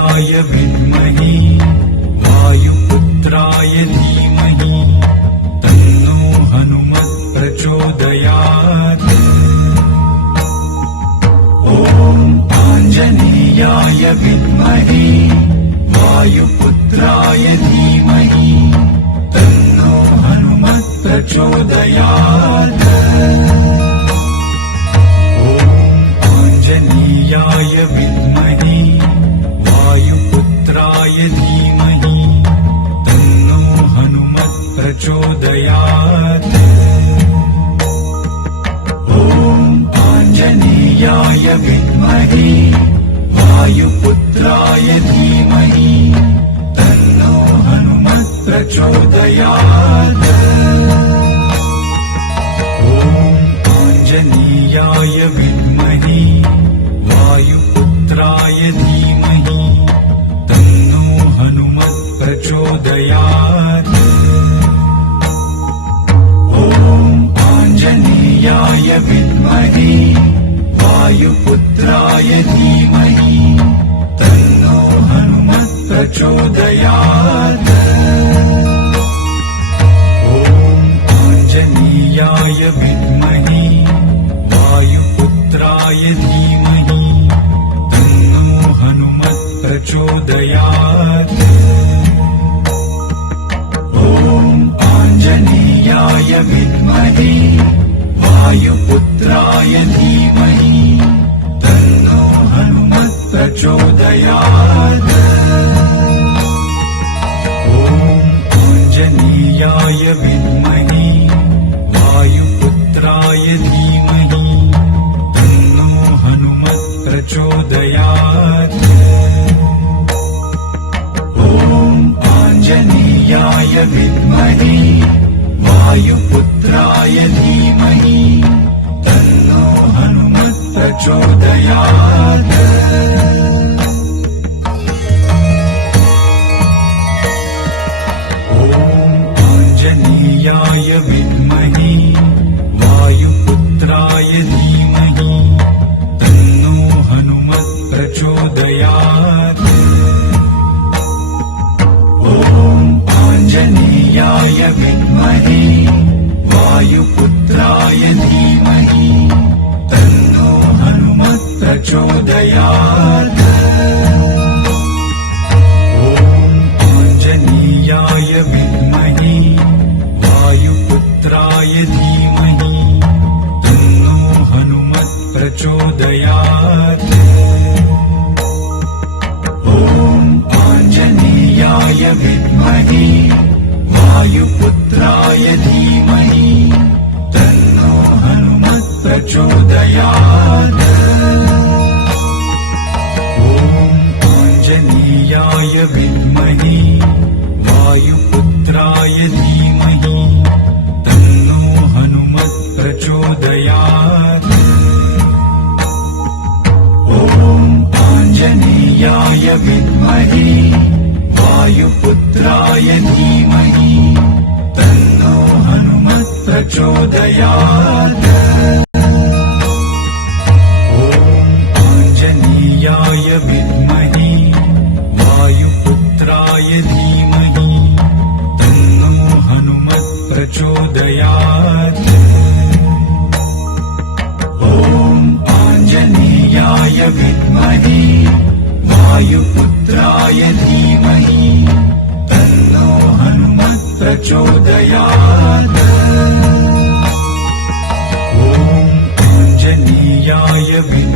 आञ्जनेयाय विद्महे वायुपुत्राय धीमहि तन्नो हनुमत् प्रचोदयात्। ॐ आञ्जनेयाय विद्महे वायुपुत्राय धीमहि तन्नो हनुमत् प्रचोदयात्। आञ्जनेयाय विद्महे वायुपुत्राय धीमहि तन्नो हनुमत् प्रचोदयात्। ॐ आञ्जनेयाय विद्महे वायुपुत्राय धीमहि तन्नो हनुमत् प्रचोदयात्। ॐ आञ्जनेयाय विद्महे वायुपुत्राय धीमहि तन्नो हनुमत् प्रचोदयात्। ॐ आञ्जनेयाय विद्महे वायुपुत्राय धीमहि तन्नो हनुमत् प्रचोदयात्। ॐ आञ्जनेयाय विद्महे वायुपुत्राय धीमहि तन्नो हनुमत् प्रचोदयात्। ॐ आञ्जनेयाय विद्महे वायुपुत्राय धीमहि तन्नो हनुमत् प्रचोदयात्। ॐ आञ्जनेयाय विद्महे वायुपुत्राय धीमहि तन्नो हनुमत् प्रचोदयात्। ॐ आञ्जनेयाय विद्महे वायुपुत्राय धीमहि तन्नो हनुमत् प्रचोदयात्। ॐ आञ्जनेयाय विद्महे वायुपुत्राय धीमहि तन्नो हनुमत् प्रचोदयात्। ॐ आञ्जनेयाय विद्महे वायुपुत्राय धीमहि तन्नो हनुमत् प्रचोदयात्। ॐ आञ्जनेयाय विद्महे वायुपुत्राय धीमहि तन्नो हनुमत् प्रचोदयात्। ॐ आञ्जनेयाय विद्महे वायुपुत्राय धीमहि तन्नो हनुमत् प्रचोदयात्। ॐ आञ्जनेयाय विद्महे वायुपुत्राय धीमहि तन्नो हनुमत् प्रचोदयात्। ॐ आञ्जनेयाय विद्महे वायुपुत्राय धीमहि तन्नो हनुमत् प्रचोदयात्। ॐ आञ्जनेयाय विद्महे वायुपुत्राय धीमहि तन्नो हनुमत् प्रचोदयात्। ॐ आञ्जनेयाय विद्महे वायुपुत्राय धीमहि तन्नो हनुमत् प्रचोदयात्। ॐ आञ्जनेयाय विद्महे